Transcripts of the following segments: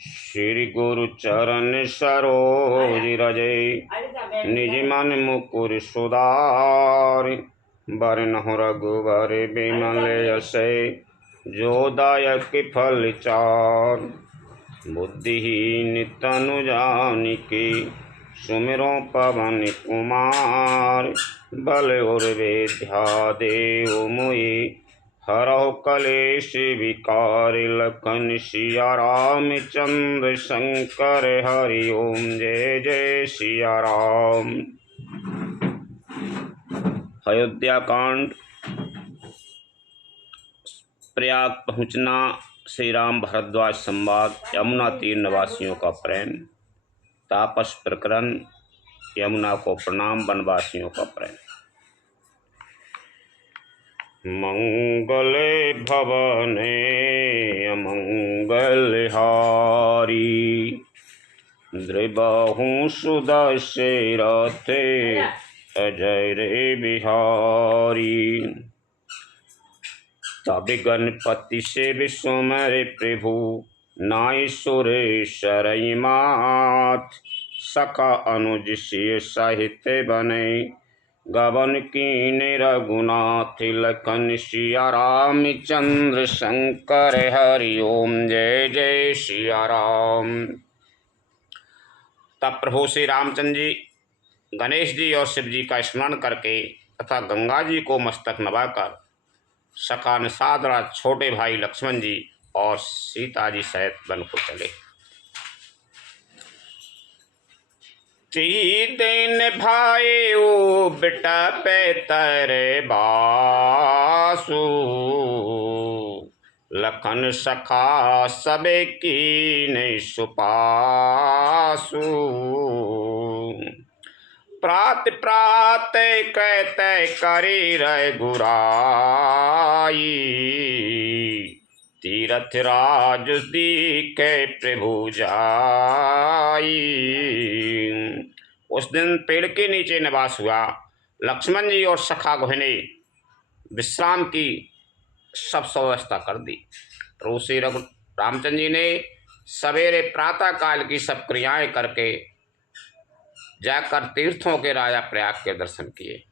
श्री गुरु चरण सरोज रजे, निज मन मुकुर सुधारि। बरनहुँ रघुबर बिमल यशै, जो दायक फल चार। बुद्धिहीन तनु जानिके, सुमिरो पवन कुमार। बल और विद्या देहु मोहि, हरहु कलेश विकार। लखन सिया राम चंद्र शंकर, हरि ओम जय जय सिया राम। अयोध्या कांड। प्रयाग पहुंचना, श्री राम भारद्वाज संवाद, यमुना तीर निवासियों का प्रेम। तापस प्रकरण, यमुना को प्रणाम, वनवासियों का प्रेम। मंगले भवने अमंगल हारी, द्रिबाहु सुदर्शे रथे, अजय रे बिहारी। तब गणपति से विस्मर प्रभु, नाई सुरेश्वर मात। सखा अनुज सिय साहित्य बने, गबन कीन रघुनाथ। लखन सिया राम चंद्र शंकर, हरि ओम जय जय सिया राम। तब प्रभु श्री रामचंद्र जी गणेश जी और शिव जी का स्मरण करके तथा गंगा जी को मस्तक नवाकर सखा निषाद छोटे भाई लक्ष्मण जी और सीता जी सहित वन को चले। दिन भाई ओ बेटा पैतर बासु, लखन सखा सबे कीन सुपासु। प्रात प्रात कहते करी रह गुराई, तीरथ राज दीखे प्रभु जाई। उस दिन पेड़ के नीचे निवास हुआ। लक्ष्मण जी और सखा गोह ने विश्राम की सब व्यवस्था कर दी। प्रभु श्री रामचंद्र जी ने सवेरे प्रातः काल की सब क्रियाएं करके जाकर तीर्थों के राजा प्रयाग के दर्शन किए।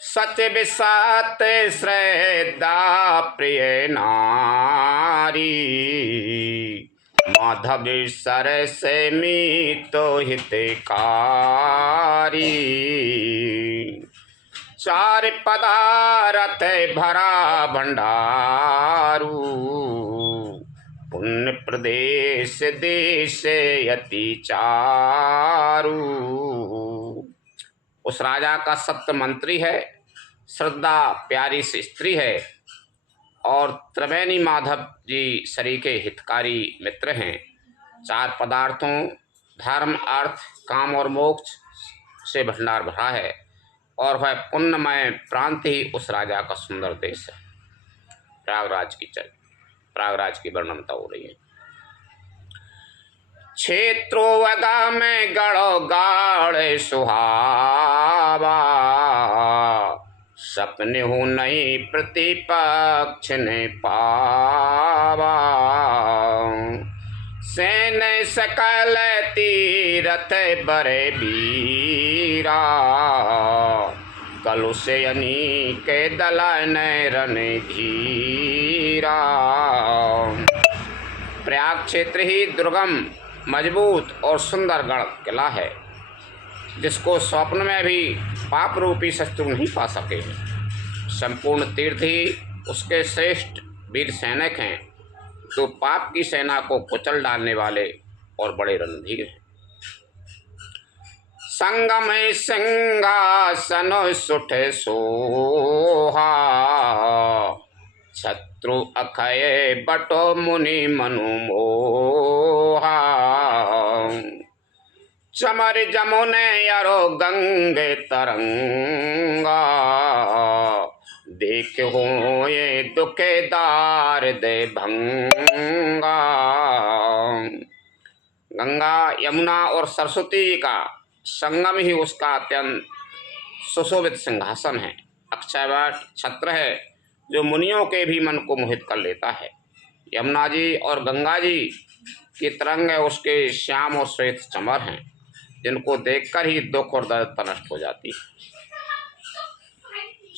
सच विसात श्रद्धा प्रिय नारी, माधव सरस मीतो हितकारी। चार पदारथ भरा भंडारू, पुण्य प्रदेश देश यति चारू। उस राजा का सप्त मंत्री है, श्रद्धा प्यारी सी स्त्री है और त्रिवेणी माधव जी सरीके हितकारी मित्र हैं। चार पदार्थों धर्म अर्थ काम और मोक्ष से भंडार भरा है और वह पुण्यमय प्रांत ही उस राजा का सुंदर देश है। प्रयागराज की वर्णनता हो रही है। क्षेत्रो वगा में गढ़ो गाढ़ सुहावा, सपने हो नहीं प्रतिपक्ष ने पावा। सैन सकल तीरथ बरे बीरा, कलु से अनीक दलन रन धीरा। प्रयाग क्षेत्र ही दुर्गम मजबूत और सुंदर गढ़ किला है, जिसको स्वप्न में भी पाप रूपी शत्रु नहीं पा सके। संपूर्ण तीर्थ ही उसके श्रेष्ठ वीर सैनिक हैं, जो पाप की सेना को कुचल डालने वाले और बड़े रणधीर हैं। संगम सिंहासन सुठ सोहा, शत्रु अखय बटो मुनि मनु मोहा। चमर जमुने यारो गंगे तरंगा, देख हो ये दुखेदार दे भंगा। गंगा यमुना और सरस्वती का संगम ही उसका अत्यंत सुशोभित सिंहासन है। अक्षयवट छत्र है जो मुनियों के भी मन को मोहित कर लेता है। यमुना जी और गंगा जी की तरंग है उसके श्याम और श्वेत चमर हैं, जिनको देखकर ही दुख और दर्द नष्ट हो जाती है।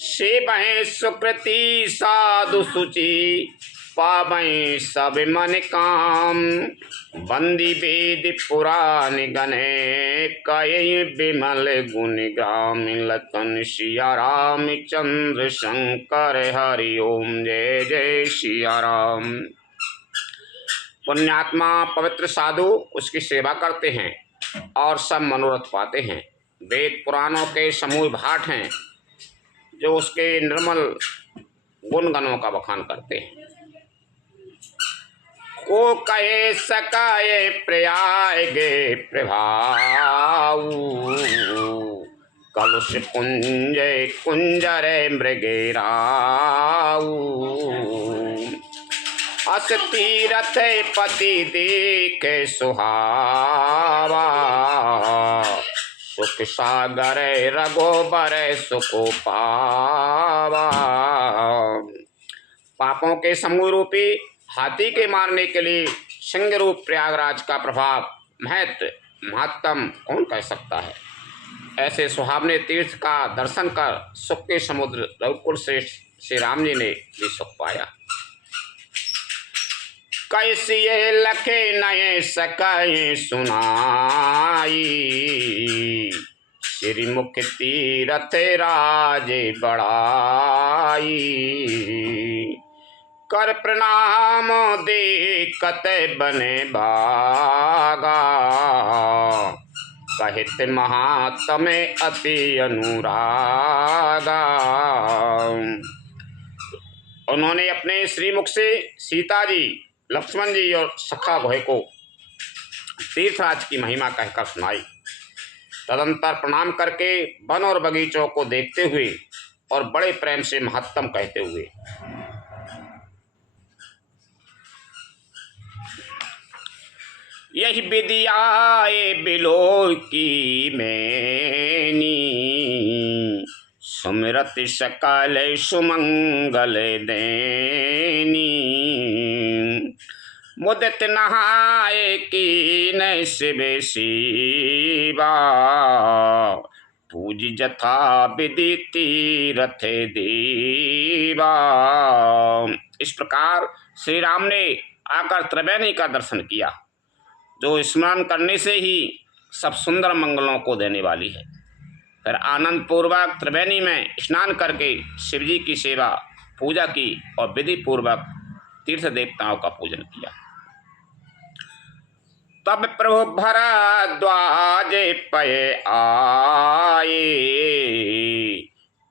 सेवहि सुकृति साधु सुचि, पावहि सब मन काम। बंदी वेद पुराण गणे, कहि विमल गुण गाम। लखन सिया राम चंद्र शंकर, हरि ओम जय जय सिया राम। पुण्यात्मा पवित्र साधु उसकी सेवा करते हैं और सब मनोरथ पाते हैं। वेद पुराणों के समूह भाट हैं जो उसके निर्मल गुणगणों का बखान करते हैं। को कहे सकाए प्रयाय गे प्रभाऊ, कलुष कुंज कुंजर मृगेराऊ। अस तीरथ पति देखे सुहावा, सुख सागर रघुबर सुख पावा। पापों के समूह रूपी हाथी के मारने के लिए सिंह रूप प्रयागराज का प्रभाव महत्तम कौन कह सकता है। ऐसे सुहावने तीर्थ का दर्शन कर सुख के समुद्र रघुकुल श्रेष्ठ श्री राम जी ने भी सुख पाया। कैसिये लखे नये सकाए सुनाई, श्रीमुख तीरथ राजे बढ़ाई। कर प्रणाम देखत बने भागा, कहित महात्म अति अनुरागा। उन्होंने अपने श्रीमुख से सीता जी, लक्ष्मण जी और सखा भय को तीर्थराज की महिमा कहकर सुनाई। तदंतर प्रणाम करके वन और बगीचों को देखते हुए और बड़े प्रेम से महत्तम कहते हुए, यही विद्याए बिलो की मैनी, सुमिरत सकल सुमंगल देनी। मुदित नहाए की न शिव शिवा, पूज जथा विधि तीरथ देवा। इस प्रकार श्री राम ने आकर त्रिवेणी का दर्शन किया, जो स्मरण करने से ही सब सुंदर मंगलों को देने वाली है। फिर आनंद पूर्वक त्रिवेणी में स्नान करके शिव जी की सेवा पूजा की और विधि पूर्वक तीर्थ देवताओं का पूजन किया। तब प्रभु भरद्वाज पय आए,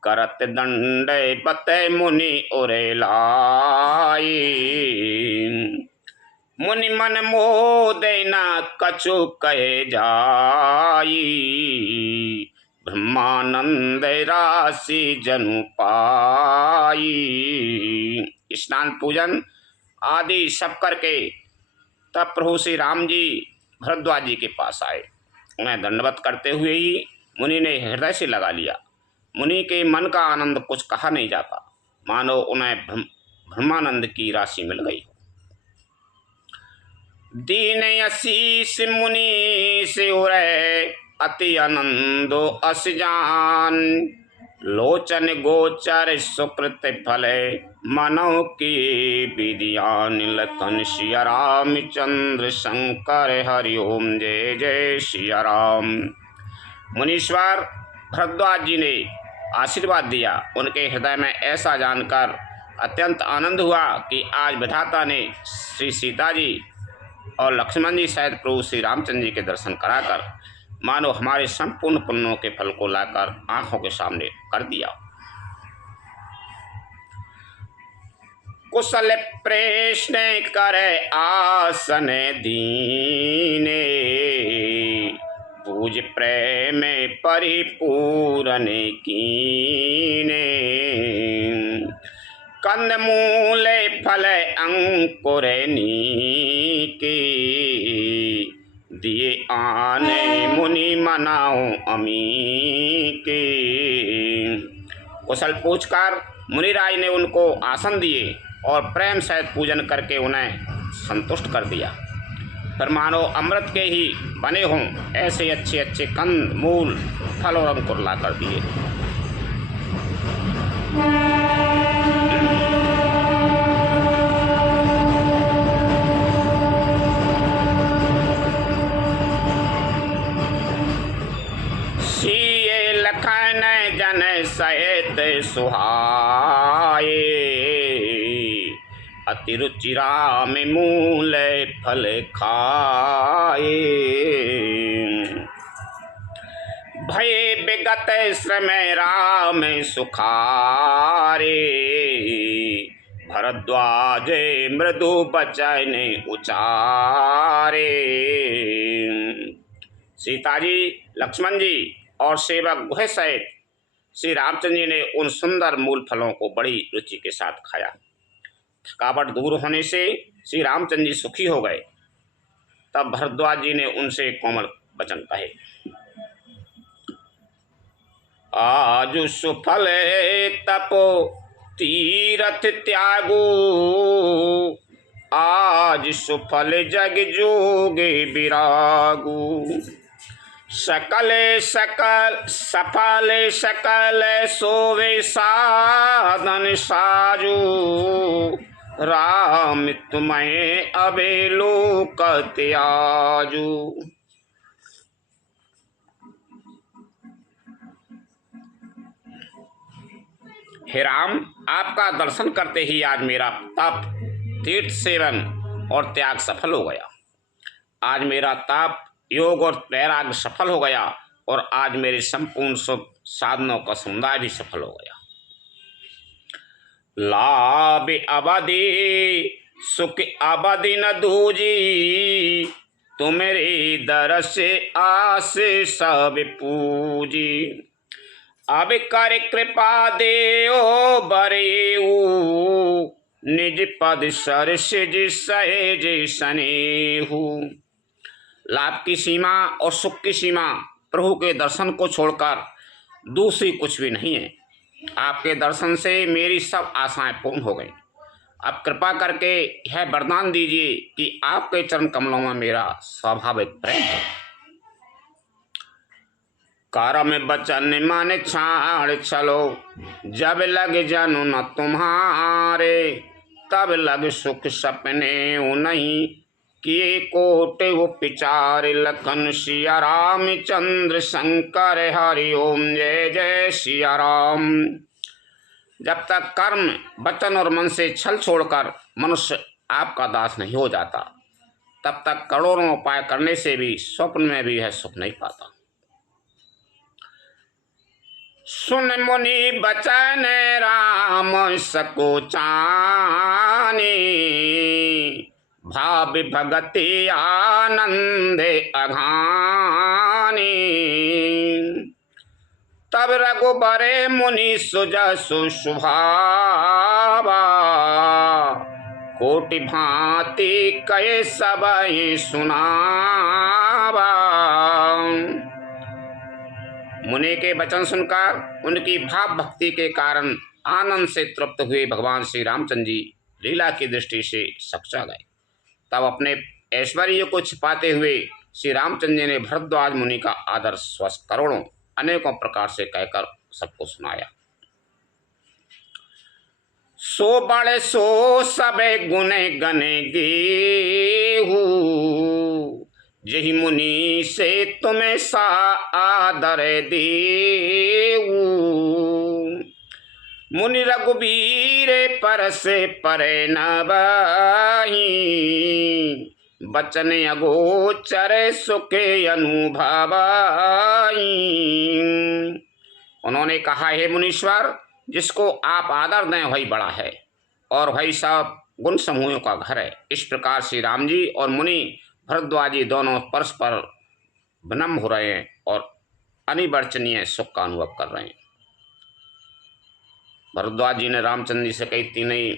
करत दंड बत मुनि उरे लाई। मुनि मन मोह देना कछु कहे जाई, ब्रह्मानंद राशि जनु पाई। स्नान पूजन आदि सब करके तब प्रभु श्री राम जी भरद्वाज जी के पास आए। उन्हें दंडवत करते हुए ही मुनि ने हृदय से लगा लिया। मुनि के मन का आनंद कुछ कहा नहीं जाता, मानो उन्हें ब्रह्मानंद की राशि मिल गई हो। दीन आशीष मुनि से उरे, अति आनंदो अस जान। लोचन गोचर सुकृत फल, मनो की विद्यान। लखन सिया राम चंद्र शंकर, हरि ओम जय जय सिया राम। मुनीश्वर भरद्वाज जी ने आशीर्वाद दिया। उनके हृदय में ऐसा जानकर अत्यंत आनंद हुआ कि आज विधाता ने श्री सीता जी और लक्ष्मण जी सहित प्रभु श्री रामचंद्र जी के दर्शन कराकर मानो हमारे संपूर्ण पुण्यों के फल को लाकर आंखों के सामने कर दिया। कुशल प्रश्न करे आसन दीने, पूज प्रेम परिपूर्ण कीने। कंद मूल फल अंकुर नीके, दिए आने मुनि मनाओ अमी के। कुशल पूछकर मुनिराज ने उनको आसन दिए और प्रेम सहित पूजन करके उन्हें संतुष्ट कर दिया। फिर मानो अमृत के ही बने हों ऐसे अच्छे अच्छे कंद मूल फल और अंकुर ला कर दिए। सिए लखन जन सहित सुहाए, अति रुचि राम मूल फल खाए। भय विगत श्रम राम सुखारे, भरद्वाज मृदु बचन उचारे। सीता जी, लक्ष्मण जी और सेवक गुह सहित श्री रामचंद्र जी ने उन सुंदर मूल फलों को बड़ी रुचि के साथ खाया। थकावट दूर होने से श्री रामचंद्र जी सुखी हो गए। तब भरद्वाज जी ने उनसे कोमल वचन कहे, आज सुफल तपो तीरथ त्यागो, आज सुफल जग जोगे विरागो। सकल सकल सफल सकल सोवे साधन साजो, राम तुम्हें अबे लोक त्याजो। हे राम, आपका दर्शन करते ही आज मेरा तप, तीर्थ सेवन और त्याग सफल हो गया। आज मेरा तप, योग और वैराग्य सफल हो गया और आज मेरे संपूर्ण शुभ साधनों का समुदाय भी सफल हो गया। लाभ अवधि सुख अवधि न दूजी, तुम्हारे दर से आस सब पूजी। अब कर कृपा देओ बरेऊ, निज पद सरसिज सहेज सनेहू। लाभ की सीमा और सुख की सीमा प्रभु के दर्शन को छोड़कर दूसरी कुछ भी नहीं है। आपके दर्शन से मेरी सब आशाएं पूर्ण हो गई। अब कृपा करके यह वरदान दीजिए कि आपके चरण कमलों में मेरा स्वाभाविक प्रेम है। करम बचन मन छाड़ चलो, जब लग जनु न तुम्हारे, तब लग सुख सपने नहीं, किए कोट वो विचार। लखन सिया राम चंद्र शंकर हरि ओम, जय जय सिया राम। जब तक कर्म वचन और मन से छल छोड़कर मनुष्य आपका दास नहीं हो जाता, तब तक करोड़ों उपाय करने से भी स्वप्न में भी यह सुख नहीं पाता। सुन मुनि बचन राम सको चाने, भाव भगति आनंद अघानी। तब रघुबरे मुनि सुजसु सुभावा, कोटि भांति कहे सबहि सुनावा। मुनि के वचन सुनकर उनकी भाव भक्ति के कारण आनंद से तृप्त हुए भगवान श्री रामचंद्र जी लीला की दृष्टि से सचा गए। तब अपने ऐश्वर्य को छिपाते हुए श्री रामचंद्र जी ने भरद्वाज मुनि का आदर स्वस्थ करोड़ों अनेकों प्रकार से कहकर सबको सुनाया। सो बड़े सो सबे गुने गने गेहू, यही मुनि से तुम्हें सा आदर देऊ। मुनि रघुबीर पर से परे न बही, बचन अगोचर सुखे अनुभवाई। उन्होंने कहा, हे मुनीश्वर, जिसको आप आदर दें वही बड़ा है और वही सब गुण समूहों का घर है। इस प्रकार श्री राम जी और मुनि भरद्वाज जी दोनों परस्पर विनम्र हो रहे हैं और अनिवर्चनीय सुख का अनुभव कर रहे हैं। भरद्वाज जी ने रामचंद्र जी से कही, तीनों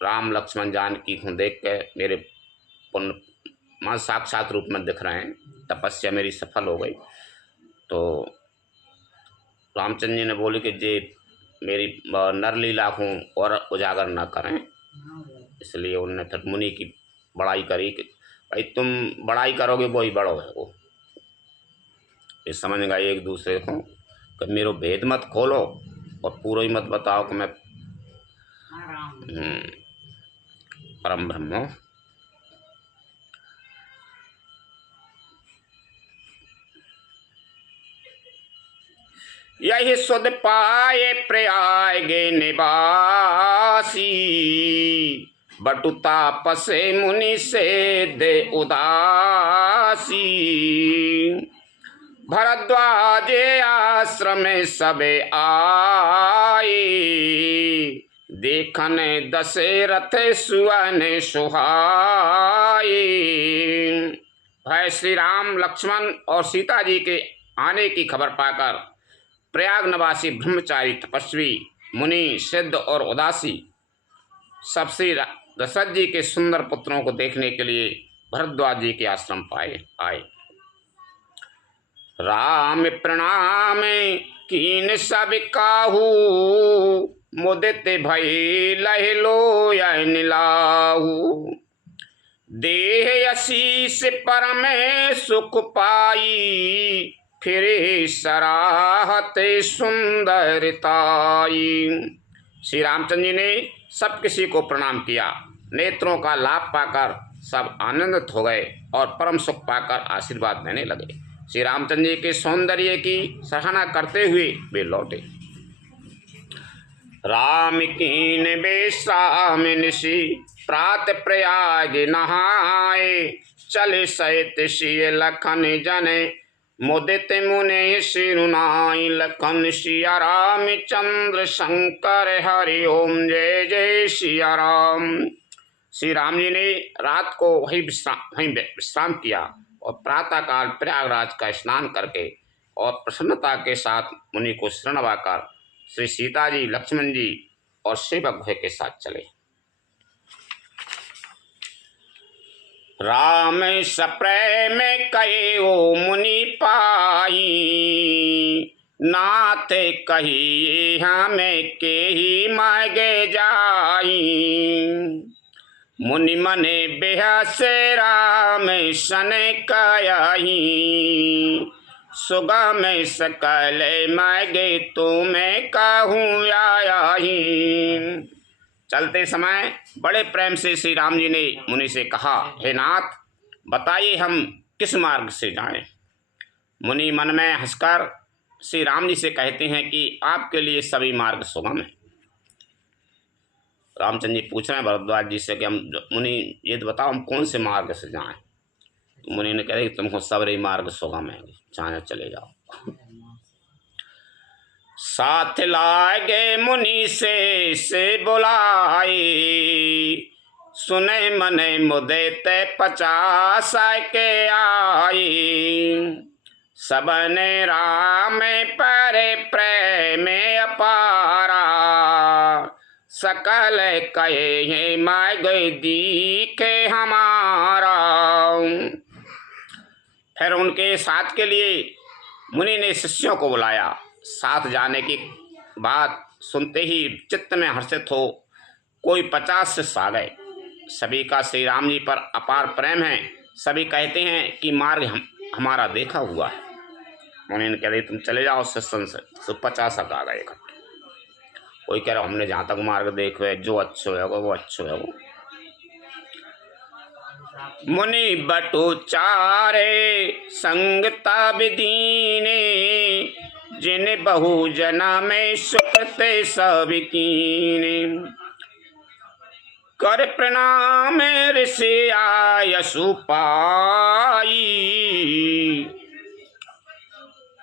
राम लक्ष्मण जानकी को देख के मेरे पुण्य साक्षात रूप में दिख रहे हैं, तपस्या मेरी सफल हो गई। तो रामचंद्र जी ने बोले कि जे मेरी नरलीला को और उजागर न करें। इसलिए उनने फिर मुनि की बड़ाई करी कि भाई तुम बड़ाई करोगे वही बड़ो है वो। ये समझ गए एक दूसरे को कि मेरो भेद मत खोलो और पूरा ही मत बताओ कि मैं परम ब्रह्म हूँ। यही सुध पाए प्रयाग निवासी, बटु तापसे मुनि से दे उदासी। भरद्वाज आश्रम सबे आए, देखन दशरथ सुवन सुहाए। भाई श्री राम लक्ष्मण और सीता जी के आने की खबर पाकर प्रयाग निवासी ब्रह्मचारी तपस्वी मुनि सिद्ध और उदासी सब श्री दशरथ जी के सुंदर पुत्रों को देखने के लिए भरद्वाज जी के आश्रम आए। राम प्रणाम कीन सब काहू, मुदित भई लह लोयन लाहू। देह आशीष परम सुख पाई, फिरे सराहते सुंदरताई। श्री रामचंद्र जी ने सब किसी को प्रणाम किया। नेत्रों का लाभ पाकर सब आनंदित हो गए और परम सुख पाकर आशीर्वाद देने लगे। श्री रामचंद्र जी के सौंदर्य की सराहना करते हुए वे लौटे। राम कीन बेश्राम निशि, प्रात प्रयाग नहाए। चले सहित सिय लखन जने, मुदित मुने सिरुनाई। लखन सिया राम चंद्र शंकर हरि ओम जय जय सिया राम। श्री राम जी ने रात को वहीं विश्राम किया और प्रातःकाल प्रयागराज का स्नान करके और प्रसन्नता के साथ मुनि को शरण पाकर श्री सीता जी, लक्ष्मण जी और सेवक भय के साथ चले। राम सप्रेम कयो मुनि पाई, नाथ कही हमें के ही मागे जाई। मुनि मने बेहस राम सन कयाही, सुगम सकल मागे तुम्हें कहूँ आयाही। चलते समय बड़े प्रेम से श्री राम जी ने मुनि से कहा, हे नाथ बताइए हम किस मार्ग से जाएं। मुनि मन में हंसकर श्री राम जी से कहते हैं कि आपके लिए सभी मार्ग सुगम है। रामचंद्र जी पूछ रहे हैं भरद्वाज जी से कि हम मुनि ये तो बताओ हम कौन से मार्ग से जाएं। तो मुनि ने कहा कि तुमको सबरे मार्ग सुगम है, जहाँ चले जाओ। साथ लागे मुनि से बुलाए, सुने मने मुदे ते 50 के आए। सबने राम पर प्रेम अपारा, सकल कहे माग दीखे हमारा। फिर उनके साथ के लिए मुनि ने शिष्यों को बुलाया। साथ जाने की बात सुनते ही चित्त में हर्षित हो कोई 50 शिष्य आ गए। सभी का श्री राम जी पर अपार प्रेम है। सभी कहते हैं कि मार्ग हमारा देखा हुआ है। मुनि ने कह रही तुम चले जाओ शिष्यों से। तो 50 आ गए इकट्ठे। कोई कह रहा हमने जहाँ तक मार्ग देखो है जो अच्छो है वो अच्छो है वो। मुनि बटु चारे संगता विदीने, जिन बहु जना में सुखते सब कीने। कर प्रणाम ऋषि आयसु पाई,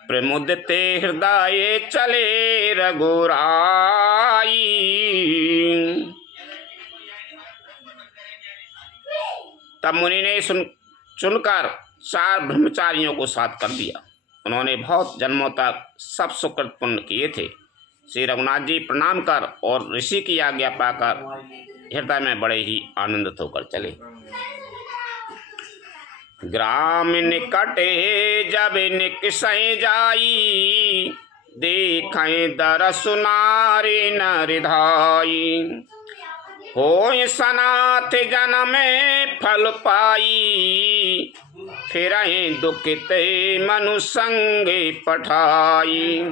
प्रमुदिते हृदय चले रघुराई। तब मुनि ने चुनकर 4 ब्रह्मचारियों को साथ कर दिया। उन्होंने बहुत जन्मों तक सब सुकृत पुण्य किए थे। श्री रघुनाथ जी प्रणाम कर और ऋषि की आज्ञा पाकर हृदय में बड़े ही आनंदित होकर चले। ग्राम निकटे जब निकसै जाई, देखें दरस नारी नरिधाई। होय सनाथ जन्म फल पाई, फिरहि दुखित मनु संगे पठाई।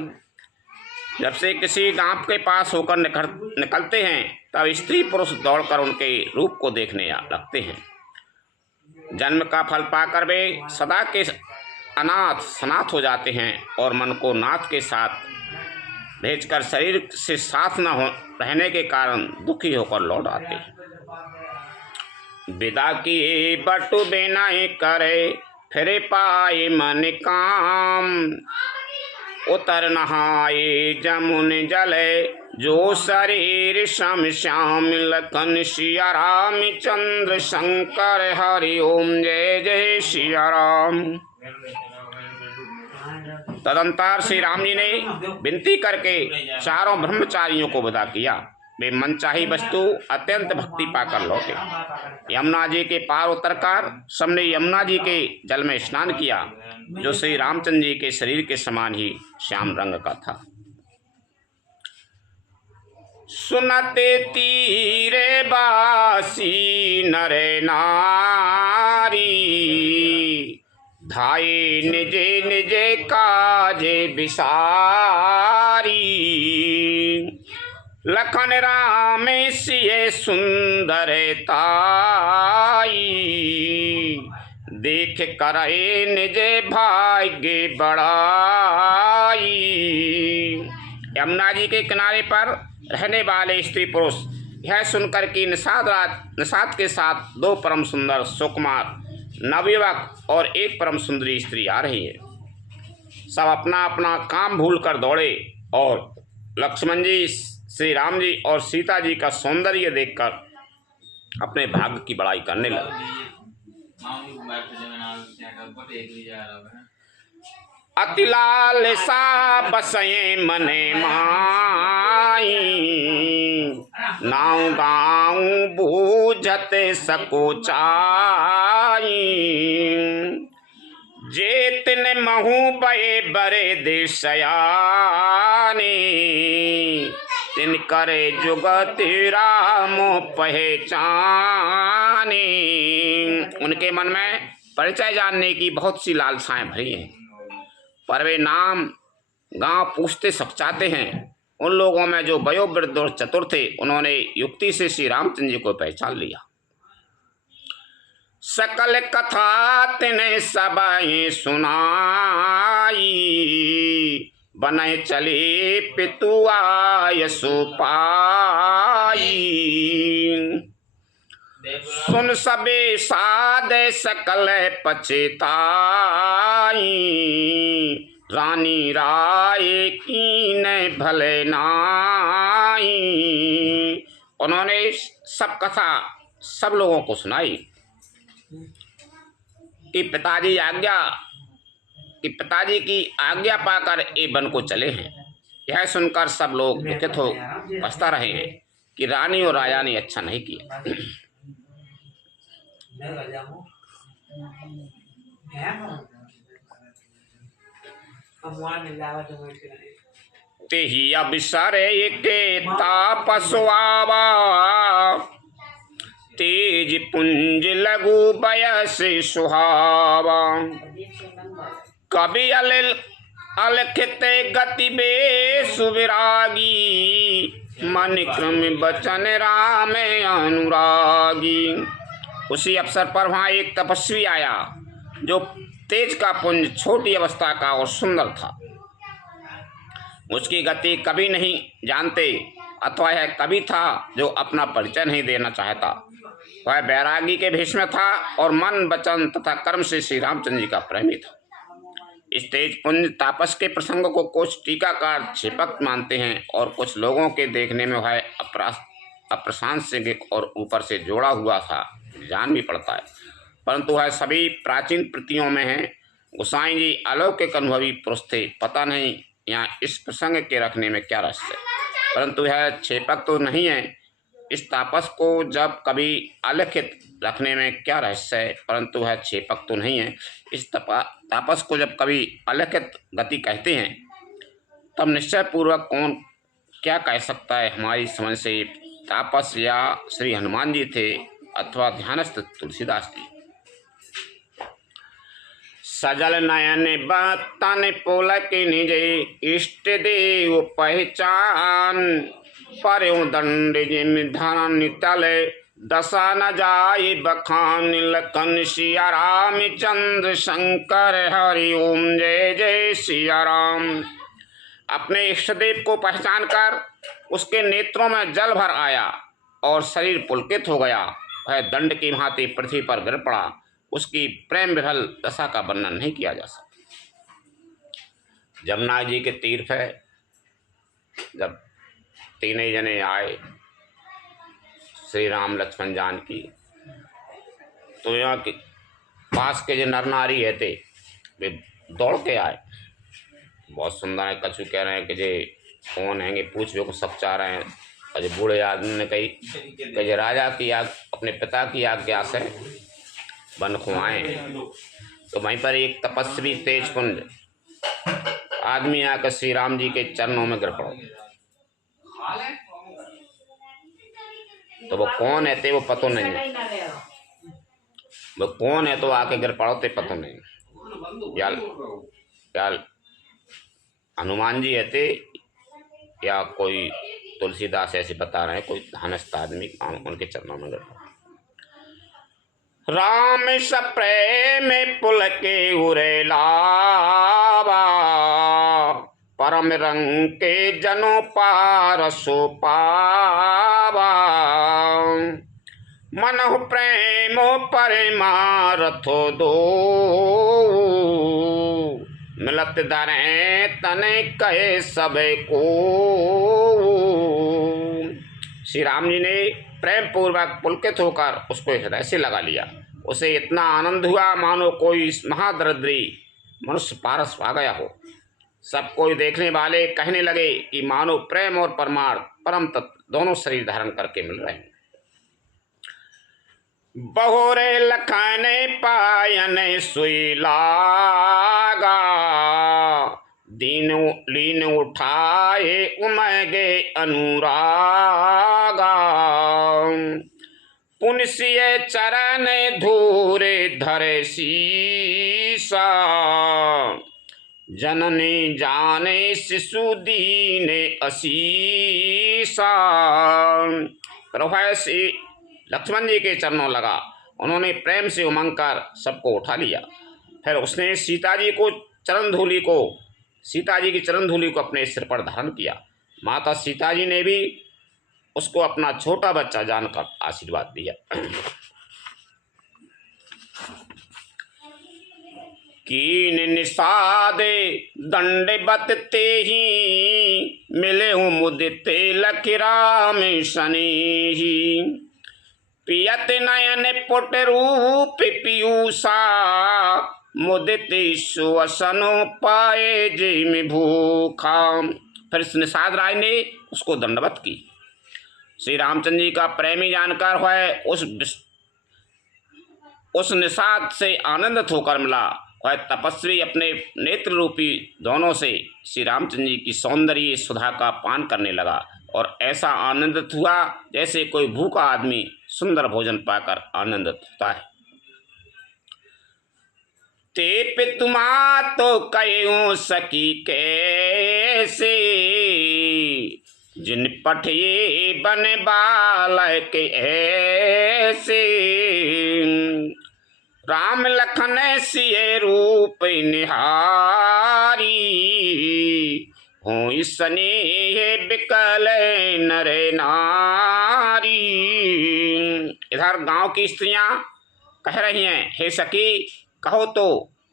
जब से किसी गांव के पास होकर निकलते हैं तब स्त्री पुरुष दौड़कर उनके रूप को देखने लगते हैं। जन्म का फल पाकर वे सदा के अनाथ सनाथ हो जाते हैं और मन को नाथ के साथ भेजकर शरीर से साथ न हो रहने के कारण दुखी होकर लौट आते हैं। विदा किए बटु बिना करे, फिर पाए मन काम। उतर नहाए जमुन जले, जो शरीर श्याम श्याम। लखन सिया राम चंद्र शंकर, हरि ओम जय जय सिया राम। तदंतर श्री राम जी ने विनती करके चारों ब्रह्मचारियों को विदा किया। वे मनचाही वस्तु अत्यंत भक्ति पाकर लौटे। यमुना जी के पार उतरकर सबने यमुना जी के जल में स्नान किया, जो श्री रामचंद्र जी के शरीर के समान ही श्याम रंग का था। सुनते तीरे बासी नरे नारी, धाये निजे निजे काजे बिसारी। लखन राम सिए सुंदर ताई, देख करे निजे भाग्य बड़ाई। यमुना जी के किनारे पर रहने वाले स्त्री पुरुष यह सुनकर कि निषाद के साथ दो परम सुंदर सुकुमार नवयुवक और एक परम सुंदरी स्त्री आ रही है, सब अपना अपना काम भूलकर दौड़े और लक्ष्मण जी, श्री राम जी और सीता जी का सौंदर्य देखकर अपने भाग्य की बड़ाई करने लगे। अति लाल सा बसये मने माई, नाऊ गाँव बूझत सको चाई। जेतन महू बे बरे देशयानी, तिन करे जुगति राम पहचानी। उनके मन में परिचय जानने की बहुत सी लालसाएं भरी हैं, पर वे नाम गांव पूछते सकचाते हैं। उन लोगों में जो वयोवृद्ध और चतुर थे, उन्होंने युक्ति से श्री रामचंद्र जी को पहचान लिया। सकल कथा तिने सबई सुनाई, बने चले पितु आयसु पाई। सुन सबे साध सकल पछताई, रानी राय कीन भले नाई। उन्होंने सब कथा सब लोगों को सुनाई कि पिताजी की आज्ञा पाकर ये वन को चले हैं। यह सुनकर सब लोग दुखित हो पछता रहे हैं कि रानी और राजा ने अच्छा नहीं किया। तेही अबिसरे के तापसवावा, तेज पुंज लघु बयस सुहावा। कभी अलखित गति बे सुविरागी, मन क्रम बचन राम अनुरागी। उसी अवसर पर वहाँ एक तपस्वी आया जो तेज का पुंज, छोटी अवस्था का और सुंदर था। उसकी गति कभी नहीं जानते, अथवा यह कभी था जो अपना परिचय नहीं देना चाहता। वह बैरागी के भेष में था और मन वचन तथा कर्म से श्री रामचंद्र जी का प्रेमी था। इस तेज पुंज तापस के प्रसंग को कुछ टीकाकार क्षेपक मानते हैं और कुछ लोगों के देखने में वह अप्रासंगिक और ऊपर से जोड़ा हुआ था जान भी पड़ता है, परंतु वह सभी प्राचीन कृतियों में है। गोसाई जी अलौकिक अनुभवी पुरुष थे। पता नहीं यहाँ इस प्रसंग के रखने में क्या रहस्य है, परंतु यह क्षेपक तो नहीं है। इस तापस को जब कभी अलिखित रखने में क्या रहस्य है, परंतु वह क्षेपक तो नहीं है। इस तापस को जब कभी अलिखित गति कहते हैं तब निश्चय पूर्वक कौन क्या कह सकता है हमारी समझ से तापस या श्री हनुमान जी थे अथवा ध्यानस्थ तुलसीदास जी। सजल नयन बतन पुलक निजे इष्ट देव पहचान परयो दंड जिम धन तले दशा न जाय बखान लखन सिया राम चंद्र शंकर हरि ओम जय जय सिया राम। अपने इष्ट देव को पहचान कर उसके नेत्रों में जल भर आया और शरीर पुलकित हो गया। वह दंड की भांति पृथ्वी पर गिर पड़ा। उसकी प्रेम विफल दशा का वर्णन नहीं किया जा सकता। जमुना जी के तीर्थ है, जब तीनों जने आए श्री राम लक्ष्मण जानकी, तो यहाँ के पास के जो नर नारी है थे वे दौड़ के आए। बहुत सुंदर है। कछु कह रहे हैं कि जे कौन हैंगे, पूछ को सब चाह रहे हैं। और जो बूढ़े आदमी ने कही कि राजा की अपने पिता की आज्ञा से वन खुआए। तो वहीं पर एक तपस्वी तेज पुंज आदमी आकर श्री राम जी के चरणों में गिर पड़ा। तो वो कौन है थे वो पता नहीं है, वो कौन है तो आके गिर पड़ो ते पता नहीं। यार हनुमान जी है थे या कोई तुलसीदास ऐसे बता रहे हैं, कोई धनस्थ आदमी उनके चरणों में गिर पड़ा। राम सप्रेम पुलके उरेलावा परम रंग के जनो पारसो पावा मनहु प्रेमो परमारथो दो मिलत धरे तने कहे सबे को। श्री राम जी ने प्रेम पूर्वक पुलकित होकर उसको हृदय से लगा लिया। उसे इतना आनंद हुआ मानो कोई महादरिद्री मनुष्य पारस आ गया हो। सब कोई देखने वाले कहने लगे कि मानो प्रेम और परमार्थ परम तत्व दोनों शरीर धारण करके मिल रहे हैं। बहुरे लखने पायन सुई लागा दीन लीन उठाए उमगे अनुरागा पुनसिय चरण धूरे धरे सीसा जननी जाने शिशु दीने असीसा। प्रभु से लक्ष्मण जी के चरणों लगा। उन्होंने प्रेम से उमंग कर सबको उठा लिया। फिर उसने सीता जी की चरण धूलि को अपने सिर पर धारण किया। माता सीता जी ने भी उसको अपना छोटा बच्चा जानकर आशीर्वाद दिया। कीन निषादे दंडवत ते ही मिले हूँ मुदिते लख राम शनि पियत नयन पुट रूप पीयूषा मुदित सुवसनो पाए जिम भूखा। फिर इस निषाद राय ने उसको दंडवत की। श्री रामचंद्र जी का प्रेमी जानकर वह उस निषाद से आनंदित होकर मिला। वह तपस्वी अपने नेत्र रूपी दोनों से श्री रामचंद्र जी की सौंदर्य सुधा का पान करने लगा और ऐसा आनंदित हुआ जैसे कोई भूखा आदमी सुंदर भोजन पाकर आनंदित होता है। ते पितुमा तो कयो सकी कैसे जिन पठिए बन बालक ऐसे राम लखन सिय रूप निहारी हो स्नेह बिकल नर नारी। इधर गांव की स्त्रियां कह रही हैं, हे सखी कहो तो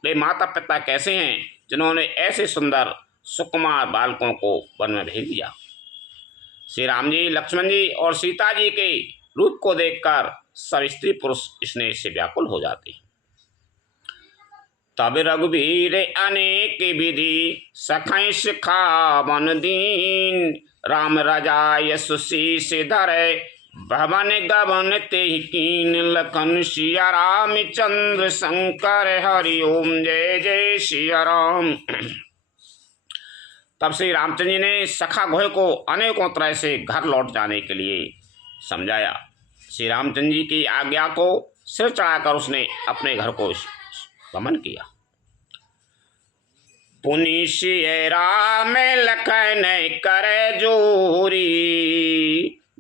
वे माता पिता कैसे हैं जिन्होंने ऐसे सुंदर सुकुमार बालकों को वन में भेज दिया। श्री राम जी, लक्ष्मण जी और सीता जी के रूप को देखकर सब स्त्री पुरुष स्नेह से व्याकुल हो जाते। तब रघुवीर अनेक विधि सखै सिखावन दीन राम राजा यशुशीष धरे भवन गवन ते कीन लखन सिया राम चंद्र शंकर हरि ओम जय जय सिया राम। तब श्री रामचंद्र जी ने सखा घोड़े को अनेकों तरह से घर लौट जाने के लिए समझाया। श्री रामचंद्र जी की आज्ञा को सिर चढ़ाकर उसने अपने घर को गमन किया। पुनि सिय राम लखन करे जोरी,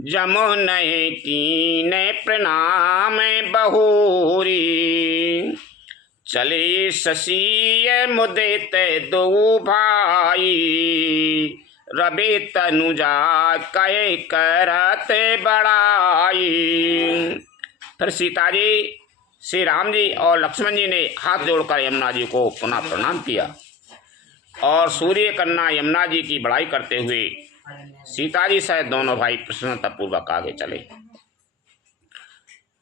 जमुन कीने प्रणाम बहुरी। चले शशि मुदित दो भाई, रवि तनुजा कहे करत बड़ाई। फिर सीता जी, श्री राम जी और लक्ष्मण जी ने हाथ जोड़कर यमुना जी को पुनः प्रणाम किया और सूर्य कन्या यमुना जी की बड़ाई करते हुए सीता जी सहित दोनों भाई प्रसन्नतापूर्वक आगे चले।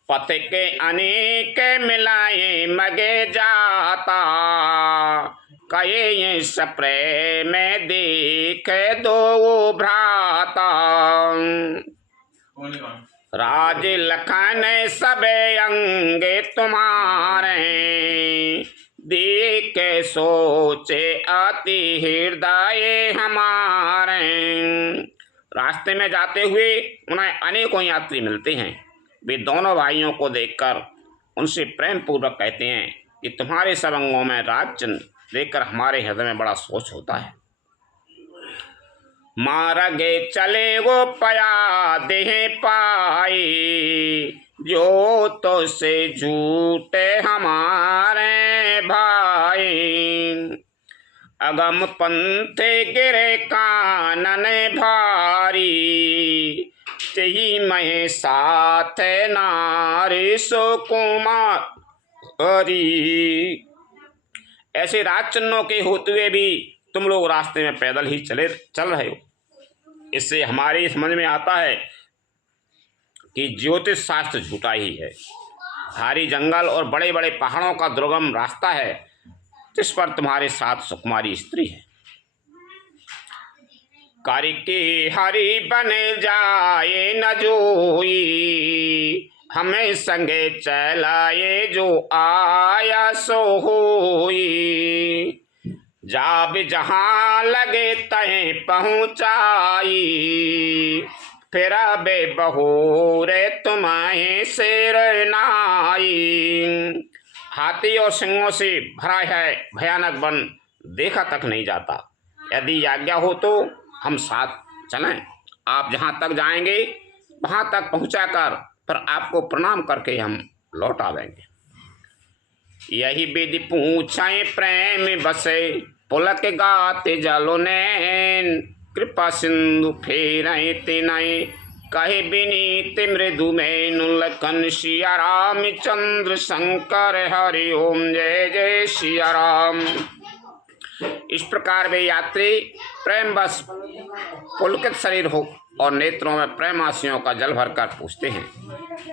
पथ के अनेक मिलाए मगे जाता, कहे ये सप्रे में देख दो भ्राता। राज लखन सबे अंगे तुम्हारे, देख सोचे अति हृदय हमारे। रास्ते में जाते हुए उन्हें अनेकों यात्री मिलते हैं। वे दोनों भाइयों को देखकर उनसे प्रेम पूर्वक कहते हैं कि तुम्हारे सब अंगों में राज चिन्ह देखकर हमारे हृदय में बड़ा सोच होता है। मार्गे चले वो पया देह पाए, जो तो से झूठे हमारे भाई। अगम पंथे गिरे कानन भारी, तेही महे साथ नारी सुकुमार हरी। ऐसे राज चिन्हों के होते हुए भी तुम लोग रास्ते में पैदल ही चल रहे हो। इससे हमारी समझ में आता है कि ज्योतिष शास्त्र झूठा ही है। भारी जंगल और बड़े बड़े पहाड़ों का दुर्गम रास्ता है, जिस पर तुम्हारे साथ सुकुमारी स्त्री है। करके हरि बन जाए न जोई, हमें संगे चलाए जो आया सो होई। जाब जहाँ लगे तहें पहुँचाई, फिर बे बहोरे तुम्हें शेर नाई। हाथी और सिंहों से भरा है भयानक वन, देखा तक नहीं जाता। यदि आज्ञा हो तो हम साथ चलें। आप जहाँ तक जाएंगे वहाँ तक पहुँचाकर फिर आपको प्रणाम करके हम लौट आवेंगे। यही विधि पूछे प्रेम बसे, पुलक गाते जलो नैन। कृपा सिंधु फेरए तिनय, कहे विनीत मृदु मेनु। लखन सिया राम चंद्र शंकर हरि ओम, जय जय सिया राम। इस प्रकार वे यात्री प्रेम बस पुलकित शरीर हो और नेत्रों में प्रेम आंसुओं का जल भरकर पूछते हैं,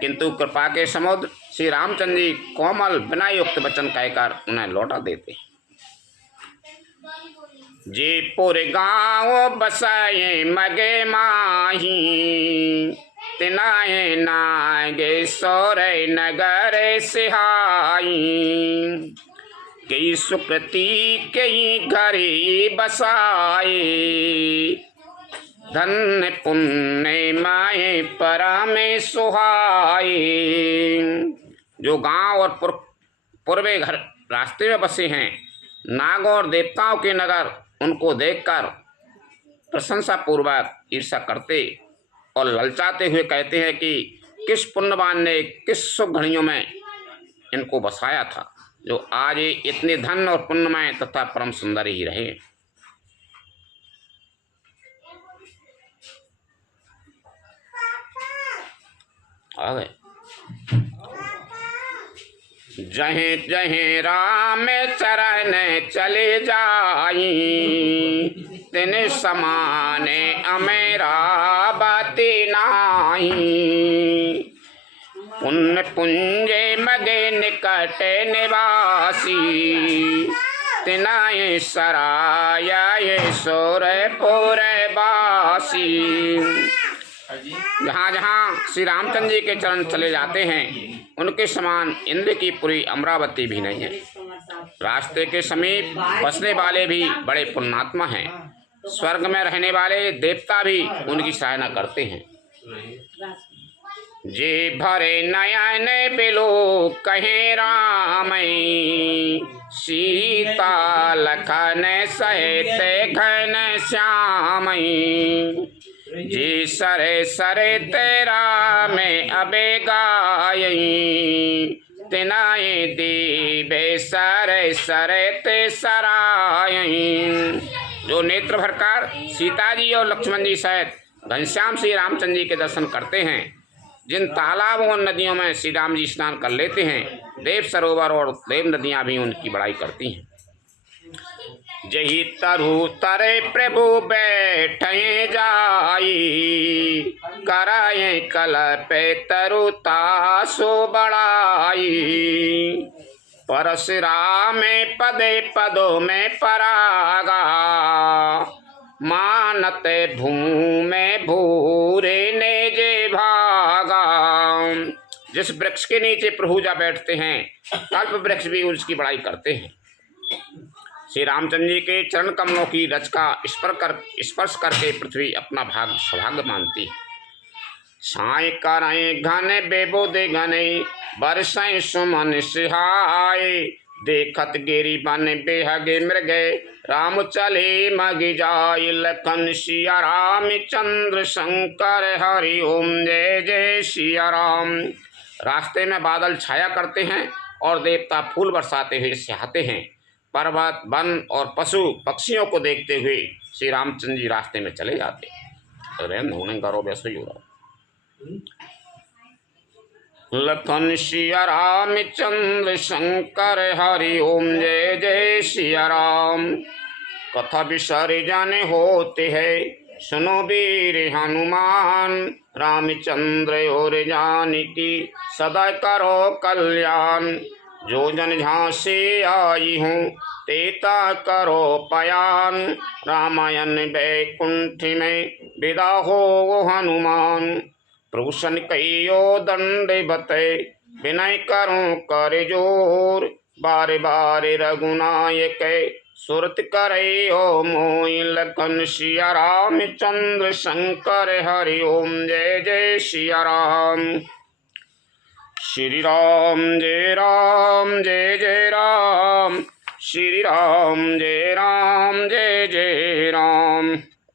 किंतु कृपा के समुद्र श्री रामचंद्र जी कोमल बिना युक्त वचन कहकर उन्हें लौटा देते हैं। जयपुर गाँव बसाए मगे माही, तिनाए नागे सौरे नगर सिहाई। कई सुकृति कई घरी बसाए, धन्य पुण्य माए परा में सुहाई। जो गांव और पूर्वे घर रास्ते में बसे हैं, नागों और देवताओं के नगर उनको देखकर प्रशंसा पूर्वक ईर्ष्या करते और ललचाते हुए कहते हैं कि किस पुण्यवान ने किस शुभ घड़ियों में इनको बसाया था, जो आज इतने धन और पुण्यमय तथा परम सुंदर ही रहे। आ गए। जहें जहें राम चरण चले जाई, तिन समाने अमेरा बाती नाही। पुण्य पुंजे मगे निकट निवासी, तिनाए सराया ये सोरपुर बासी। जहाँ जहाँ श्री रामचंद्र जी के चरण चले जाते हैं, उनके समान इंद्र की पुरी अमरावती भी नहीं है। रास्ते के समीप बसने वाले भी बड़े पुण्यात्मा हैं। स्वर्ग में रहने वाले देवता भी उनकी सराहना करते हैं। जे भरे नयन बिलो कहे राम, सीता लखन सहित घन श्याम। जी सरे सरे तेरा में अबे गाय, तिनाए दीबे सरे सरे ते सराय। जो नेत्र भरकर सीता जी और लक्ष्मण जी सहित घनश्याम श्री रामचंद्र जी के दर्शन करते हैं, जिन तालाबों और नदियों में श्री राम जी स्नान कर लेते हैं, देव सरोवर और देव नदियां भी उनकी बड़ाई करती हैं। जही तरु तरे प्रभु बैठे जाई, कराए कलपे तरु तासो बड़ाई। परशुराम में पदे पदों में परागा, मानते भूमि भूरे ने जे भागा। जिस वृक्ष के नीचे प्रभु जा बैठते हैं, कल्प वृक्ष भी उसकी बड़ाई करते हैं। श्री रामचंद्र जी के चरण कमलों की रज का स्पर्श करके पृथ्वी अपना भाग सौभाग्य मानती है। छाए कराए घन बेबो दे घने, बरसाए सुमन सिहाय। देखत गिरी बन बेहगे मृगे, राम चले मग जाय। लखन सिया राम चंद्र शंकर हरि ओम जय जय सिया राम। रास्ते में बादल छाया करते हैं और देवता फूल बरसाते हुए सिहाते हैं। पर्वत वन और पशु पक्षियों को देखते हुए श्री रामचंद्र जी रास्ते में चले जाते। लखन सिया राम चंद्र शंकर हरि ओम जय जय सिया राम। कथा विसर जाने होते हैं, सुनो वीर हनुमान। रामचंद्र और जानकी सदा करो कल्याण। जो जन झांसे आई हूँ, तेता करो पयान। रामायण बैकुंठ में विदा हो हनुमान। प्रभुषण कहियो दंड बते, विनय करूं कर जोर। बार बार रघुनायक सुरत करे ओ मोई। लखन सिया राम चंद्र शंकर हरि ओम जय जय सिया राम। श्री राम जय जय राम। श्री राम जय जय राम।